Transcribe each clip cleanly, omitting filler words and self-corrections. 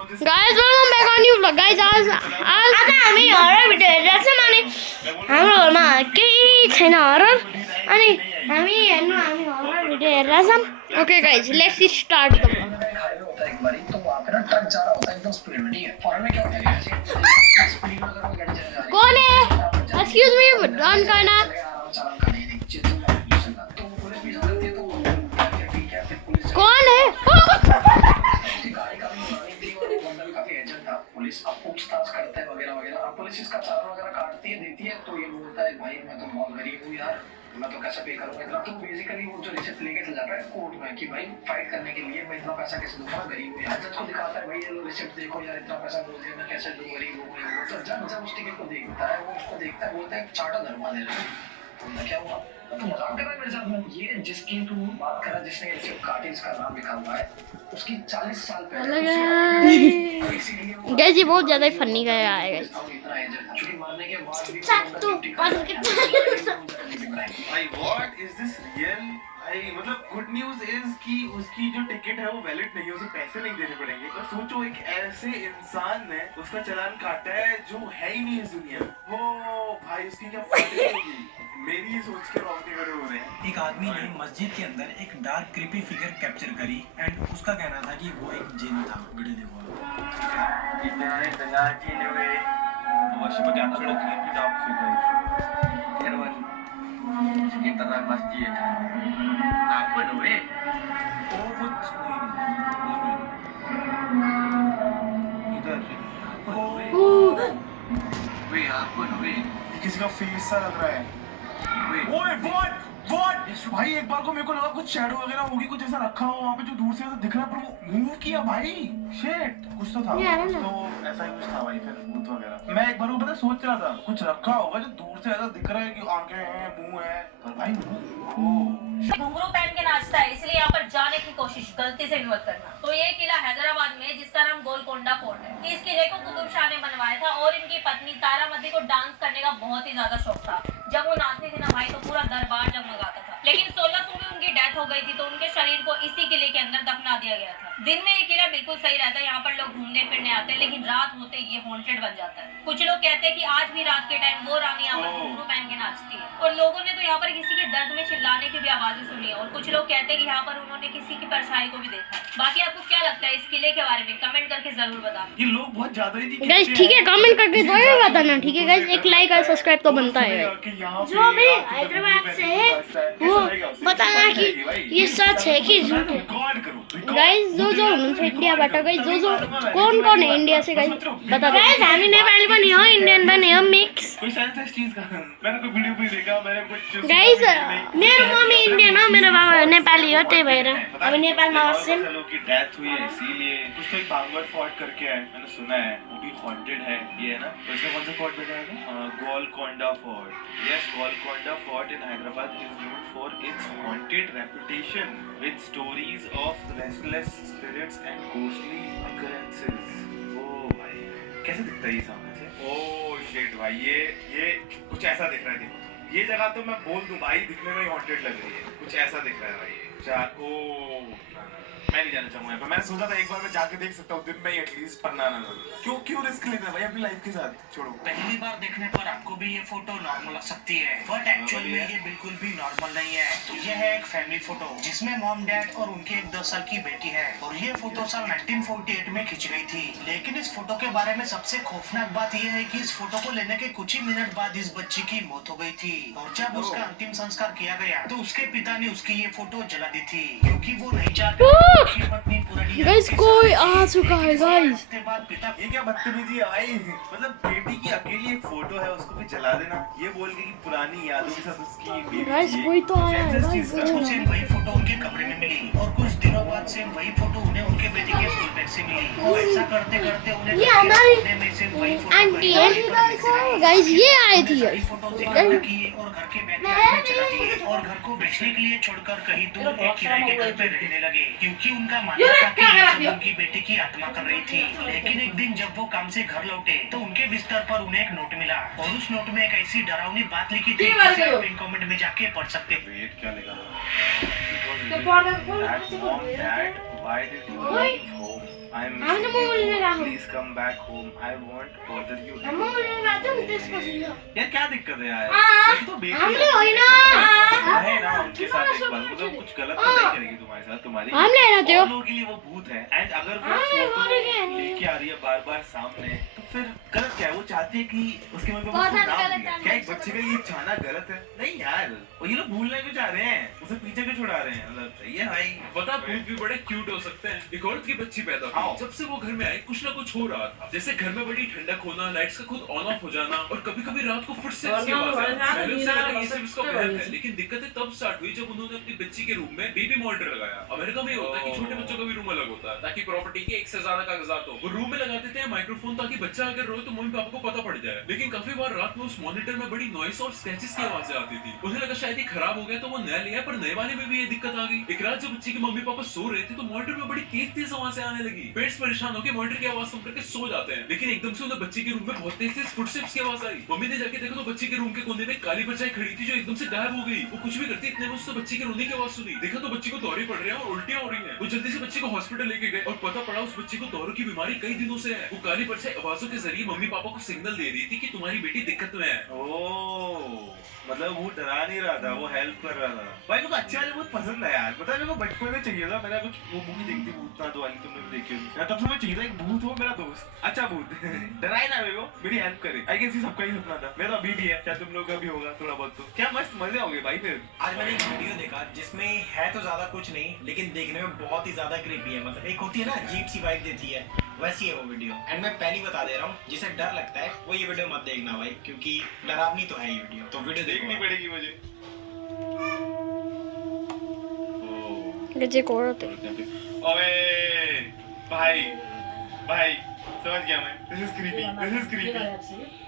Guys welcome back on new vlog guys आज हामी horror video हेरिरहेछौँ अनि हाम्रो घरमा केही छैन हरर अनि हामी हरर भिडियो हेरिरहेछौँ okay guys let's start the vlog कौन है एक्सक्यूज मी डोंट करना कौन है पुलिस अब पूछताछ करते हैं वगैरह वगैरह। अब पुलिस इसका चार्ज वगैरह काटती है देती है तो ये बोलता है भाई मैं तो बहुत गरीब हूँ यार, मैं तो कैसे पे करूँगा इतना। तो बेसिकली वो जो रिसिप्ट लेके चल जाता है कोर्ट में कि भाई फाइट करने के लिए मैं इतना पैसा कैसे दूंगा, गरीब हूँ यार। जज को दिखाता है भाई ये लो रिसिप्ट देखो यार, इतना पैसा बोल दिया मैं कैसे दूँ, गरीब हूँ। तो जज जब उस टिकट को देखता है वो उसको देखता है बोलता है चाटा धर्मा दे रहे हो, क्या हुआ तो मजाक कर रहा है मेरे साथ में। ये जिसकी तू बात कर रहा है जिसने रिसिप्ट काटी इसका नाम लिखा हुआ है उसकी 40 साल पहले गाइस ये बहुत ज्यादा फनी गया है गाइस भाई व्हाट इज दिस रियल भाई। मतलब गुड न्यूज इज कि उसकी जो टिकट है वो वैलिड नहीं है, उसे पैसे नहीं देने पड़ेंगे। पर सोचो एक ऐसे इंसान ने उसका चालान काटा है जो है ही नहीं इस दुनिया में। वो भाई उसकी क्या फटी होगी। मेरी सोच के रोंगटे खड़े हो रहे हैं। एक आदमी ने मस्जिद के अंदर एक डार्क क्रीपी फिगर कैप्चर करी एंड उसका कहना था कि वो एक जिन था। वीडियो देखो। sekitar masjid. Apa tu eh? Oh कुछ इधर Weh, apa tu eh? किसी का फेस सा लग रहा है। ओए व्हाट भाई एक बार को मेरे को लगा कुछ शैडो वगैरह होगी, कुछ ऐसा रखा हो वहाँ पे जो दूर से ऐसा दिख रहा है पर वो मूव किया भाई। शिट कुछ तो था, कुछ तो ऐसा ही कुछ था भाई। फिर भूत वगैरह मैं एक बार को पता सोच रहा था कुछ रखा होगा जो दूर से ऐसा दिख रहा है कि आंखें हैं मुंह है पर भाई घुंघरू पहन के नाचता है इसलिए यहाँ पर जाने की कोशिश गलती से भी मत करना। तो ये किला हैदराबाद में जिसका नाम गोलकोंडा फोर्ट है, इस किले को कुतुब शाह ने बनवाया था और इनकी पत्नी तारामती को डांस करने का बहुत ही ज्यादा शौक था। जब वो नाचती थी ना भाई तो पूरा दरबार जगमगाता था। लेकिन 1600 में उनकी डेथ हो गई थी तो उनके शरीर को इसी किले के अंदर दफना दिया गया था। दिन में ये किला बिल्कुल सही रहता है, यहाँ पर लोग घूमने फिरने आते हैं, लेकिन रात होते ये हॉन्टेड बन जाता है। कुछ लोग कहते हैं कि आज भी रात के टाइम वो रानी यहाँ पर घुंघरू पहन के नाचती है और लोगों ने तो यहाँ पर किसी के दर्द में चिल्लाने की भी आवाजें सुनी है और कुछ लोग कहते हैं कि यहाँ पर उन्होंने किसी की परछाई को भी देखा है। बाकी आपको क्या लगता है इस किले के बारे में कमेंट करके जरूर बताना। ये लोग बहुत ज्यादा ही गाइस ठीक है कमेंट करके जरूर बताना ठीक है गाइस। एक लाइक और सब्सक्राइब तो बनता है जो भी हैदराबाद से है वो बताना कि ये सच है कि झूठ है। गाइस जो इंडिया बता गाइस जो कौन है इंडिया से गाइस बता दो। गाइस हामी नेपाली पनि हो इंडियन पनि हो मिक्स। कोई सेंस चीज का मैंने कोई वीडियो भी देखा, मैंने कुछ गाइस मेरो मम्मी इंडियन हो मेरो बाबा नेपाली हो त्यही भएर हामी नेपालमा बस्छौं। लोगों की डेथ हुई है इसीलिए कुछ तो एक भांगड़ फोर्ट करके है मैंने सुना है, वो भी हॉन्टेड है ये है ना। तो इसमें कौन सा फोर्ट बताया था? Golconda fort. Yes Golconda fort in Hyderabad is known for its haunted reputation with stories of restless spirits and ghostly occurrences. ओ भाई कैसे दिखता है ये सामने से? ओ शिट भाई ये कुछ ऐसा दिख रहा है। देखो ये जगह तो मैं बोल दूं भाई दिखने में ही हॉन्टेड लग रही है, कुछ ऐसा दिख रहा है भाई। मैं नहीं जाना चाहूंगा पर मैंने सोचा था एक बार मैं जाके देख सकता हूँ दिन में ही एटलीस्ट, पर ना क्यों रिस्क लेना है भाई अपनी लाइफ के साथ। छोड़ो पहली बार देखने पर आपको भी ये फोटो नॉर्मल लग सकती है बट एक्चुअल में ये बिल्कुल भी नॉर्मल नहीं है। ये है एक फैमिली फोटो जिसमें मॉम डैड और उनकी एक 10 साल की बेटी है और ये फोटो साल 1948 में खींच गई थी। लेकिन इस फोटो के बारे में सबसे खौफनाक बात यह है कि इस फोटो को लेने के कुछ ही मिनट बाद इस बच्ची की मौत हो गई थी और जब उसका अंतिम संस्कार किया गया तो उसके पिता ने उसकी ये फोटो जला दी थी क्योंकि वो नहीं चाहते गाइस कोई आ चुका है गाइस। ये क्या बदतमीजी है भाई, मतलब बेटी की अकेली एक फोटो है उसको भी जला देना ये बोल के कि पुरानी यादों के साथ उसकी गाइस कोई तो आया है गाइस। सेम वही फोटो उनके कमरे में मिली और कुछ दिनों बाद सेम वही फोटो उन्हें उनके बेटी के स्कूल बैग से मिली। ऐसा करते करते उन्हें ये हमारी में से वही आंटी है गाइस ये आई थी फोटो और घर के बैग में चला दी और घर को बेचने के लिए छोड़कर कहीं दूर एक किराए के घर पे रहने लगे क्योंकि उनका मानना था कि उनकी बेटी की आत्मा कर रही थी। लेकिन एक दिन जब वो काम से घर लौटे तो उनके बिस्तर पर उन्हें एक नोट मिला और उस नोट में एक ऐसी डरावनी बात लिखी थी जिसे आप पिन कमेंट में जाके पढ़ सकते हैं। क्या लिखा था? Why did you leave home? I'm I'm the missing moon you. in the Please come back home. I won't bother you. हम बोलने का तुम किसको सीखा यार क्या दिक्कत है यार? हाँ, ये तो बेटी हमले है। होई ना है ना उनके साथ एक बार मतलब कुछ गलत तो नहीं करेगी तुम्हारे साथ तुम्हारी हम लेना थे और लोगों के लिए वो भूत है एंड अगर वो फोटो लेके आ रही है बार बार सामने तो फिर गलत क्या है? वो चाहती है कि उसके मम्मी पापा को नाम दिया। क्या एक बच्चे का ये चाहना गलत है? नहीं यार वो ये लोग भूलने क्यों चाह रहे हैं? उसे पीछे क्यों छुड़ा रहे हैं? मतलब सही है भाई। पता भूत भी बड़े क्यूट हो सकते हैं। एक औरत की बच्ची पैदा हुई। जब से वो घर में आई कुछ ना कुछ हो रहा था, जैसे घर में बड़ी ठंडक होना, लाइट्स का खुद ऑन ऑफ हो जाना और कभी कभी रात को फुटस्टेप्स की आवाज आना। पहले उसे लगा ये सिर्फ इसका बहन है, लेकिन दिक्कतें तब स्टार्ट हुई जब उन्होंने अपनी बच्ची के रूम में बेबी मॉनिटर लगाया। अमेरिका में होता है कि छोटे बच्चों का भी रूम अलग होता है ताकि प्रॉपर्टी के एक से ज्यादा कागजात हो। वो रूम में लगा देते हैं माइक्रोफोन ताकि बच्चा अगर रोए तो मम्मी पापा को पता पड़ जाए। लेकिन काफी बार रात में उस मॉनिटर में बड़ी नॉइस और स्क्रैचेस की आवाजें आती थी। उन्हें लगा शायद ये खराब हो गया तो वो नया लिया, पर नए वाले में भी ये दिक्कत आ गई। एक रात जब बच्ची के मम्मी पापा सो रहे थे तो मॉनिटर में बड़ी तेज तेज आवाजें आने लगी। पेरेंट्स परेशान होकर मॉनिटर की आवाज सुन करके सो जाते हैं, लेकिन एकदम से उन्हें बच्ची के रूम में बहुत तेज तेज फुटस्टेप्स की आवाज आई। मम्मी ने जाके देखा तो बच्ची के रूम के कोने में काली परछाई खड़ी थी जो एकदम से गायब हो गई। वो कुछ भी करती इतने में उसने बच्ची के रोने की आवाज सुनी। देखा तो बच्ची को दौरे पड़ रहे हैं और उल्टियां हो रही हैं। वो जल्दी से बच्ची को हॉस्पिटल लेके गए और पता पड़ा उस बच्ची को दौरों की बीमारी कई दिनों से है। वो काली परछाई आवाजों के जरिए मम्मी पापा को सिग्नल दे रही थी कि तुम्हारी बेटी दिक्कत में है। ओह मतलब वो डरा नहीं रहा था, वो हेल्प कर रहा था। भाई मेरे को अच्छे वाले बहुत पसंद है यार। पता है मेरे को बचपन में चाहिए था, मैंने कुछ वो मूवी देखी थी भूतनाथ वाली, तुमने भी देखी होगी। तब से मैं चाहिए था एक भूत हो मेरा दोस्त, अच्छा भूत डराए ना मेरे को, मेरी हेल्प करे। आई गेस सबका ही सपना था, मेरा अभी भी है, शायद तुम लोग का भी होगा थोड़ा बहुत। तो क्या मस्त मजे होंगे भाई। फिर आज मैंने एक वीडियो देखा जिसमें है तो ज्यादा कुछ नहीं, लेकिन देखने में बहुत ही ज्यादा क्रीपी है। मतलब एक होती है ना अजीब सी वाइब देती है, वैसी है वो वीडियो। एंड मैं पहली बता दे रहा हूँ, जिसे डर लगता है वो ये वीडियो मत देखना भाई, क्योंकि डरावनी तो है ये वीडियो। तो वीडियो देखनी पड़ेगी मुझे। एक औरत है। ओए भाई भाई समझ गया मैं। This is creepy, this is creepy.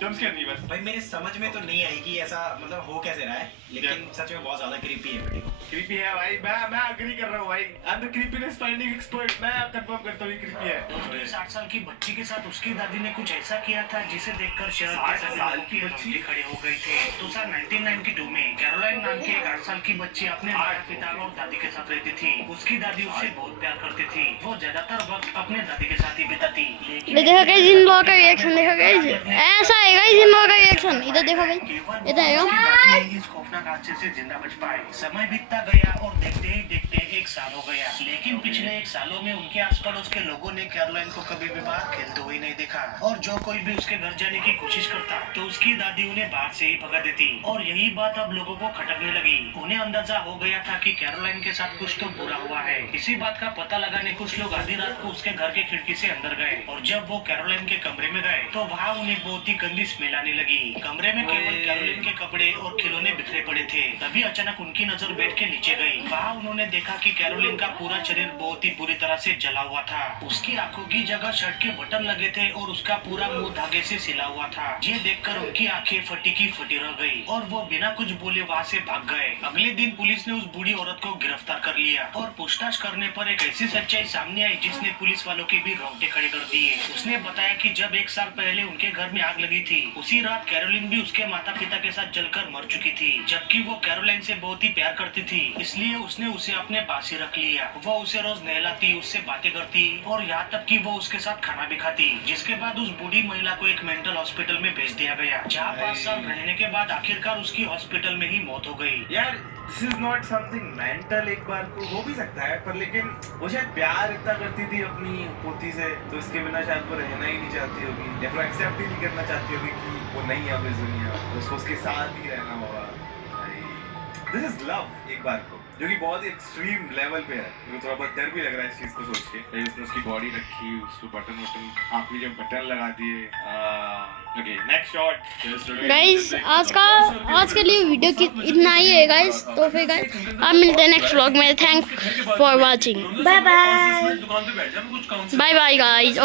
Jump scare नहीं बस। भाई मेरे समझ में तो नहीं आई कि ऐसा मतलब हो कैसे रहा है, लेकिन सच में बहुत ज्यादा क्रीपी है वीडियो। क्रीपी है भाई, मैं एग्री कर रहा हूँ भाई। I am the creepiness finding expert. मैं कंफर्म करता हूँ ये क्रीपी है। दोस्तों 60 साल की बच्ची के साथ उसकी दादी ने कुछ ऐसा किया था जिसे देखकर शहर के सभी लोगों की बच्ची खड़े हो गई थे। तो साल 1992 में कैरोलाइन नाम की एक 8 साल की बच्ची अपने माता पिता और दादी के साथ रहती थी। उसकी दादी उससे बहुत प्यार करती थी। वो ज्यादातर वक्त अपने दादी के साथ ही बिताती। ये देखो गाइस इन लोगों का रिएक्शन, देखो गाइस ऐसा है गाइस इन लोगों का रिएक्शन। इधर देखो गाइस, इधर आएगा। इस खौफनाक हादसे से जिंदा बच पाए। समय बीतता गया और देखते ही देखते 1 साल हो गया। लेकिन पिछले 1 सालों में उनके आस पड़ोस के लोगों ने कैरोलाइन को कभी भी बाहर खेलते हुए नहीं देखा। और जो कोई भी उसके घर जाने की कोशिश करता तो उसकी दादी उन्हें बाहर से ही भगा देती। और यही बात अब लोगों को खटकने लगी। उन्हें अंदाजा हो गया था कि कैरोलाइन के साथ कुछ तो बुरा हुआ है। इसी बात का पता लगाने कुछ लोग आधी रात को उसके घर के खिड़की से अंदर गए। और जब वो कैरोलाइन के कमरे में गए तो वहाँ उन्हें बहुत ही गंदी स्मेल आने लगी। कमरे में केवल कैरोलिन के कपड़े और खिलौने बिखरे पड़े थे। तभी अचानक उनकी नजर बेड के नीचे गई। वहाँ उन्होंने देखा कि कैरोलिन का पूरा शरीर बहुत ही बुरी तरह से जला हुआ था। उसकी आंखों की जगह शर्ट के बटन लगे थे और उसका पूरा मुंह धागे से सिला हुआ था। ये देखकर उनकी आंखें फटी की फटी रह गई और वो बिना कुछ बोले वहाँ से भाग गए। अगले दिन पुलिस ने उस बूढ़ी औरत को गिरफ्तार कर लिया और पूछताछ करने पर एक ऐसी सच्चाई सामने आई जिसने पुलिस वालों के भी रोंगटे खड़े कर दिए। उसने बताया कि जब 1 साल पहले उनके घर में आग लगी थी, उसी रात कैरोलिन भी उसके माता पिता के साथ जलकर मर चुकी थी। जबकि वो कैरोलाइन से बहुत ही प्यार करती थी, इसलिए उसने उसे अपने पास ही रख लिया। वो उसे रोज नहलाती, उससे बातें करती और यहाँ तक कि वो उसके साथ खाना भी खाती। जिसके बाद उस बूढ़ी महिला को एक मेंटल हॉस्पिटल में भेज दिया गया, जहाँ 5 साल रहने के बाद आखिरकार उसकी हॉस्पिटल में ही मौत हो गई। यार this is not something mental. एक बार को हो भी सकता है, पर लेकिन वो शायद प्यार इतना करती थी अपनी पोती से, तो इसके बिना शायद वो रहना ही नहीं चाहती होगी या फिर एक्सेप्ट ही नहीं करना चाहती होगी कि वो नहीं है अब इस दुनिया, तो उसको उसके साथ ही रहना होगा। दिस इज लव एक बार को, जो कि बहुत ही एक्सट्रीम लेवल पे है। मुझे थोड़ा बहुत डर भी लग रहा है इस चीज को सोच के। उसने उसकी बॉडी रखी, उसको बटन आँख में जब बटन लगा दिए। ओके नेक्स्ट शॉट गाइस आज के लिए वीडियो की इतना ही है गाइस। तो फिर गाइस आप मिलते हैं नेक्स्ट व्लॉग में। Thank for watching. Bye bye. दुकान पे बैठ जा, मैं कुछ काम से बाय बाय गाइस।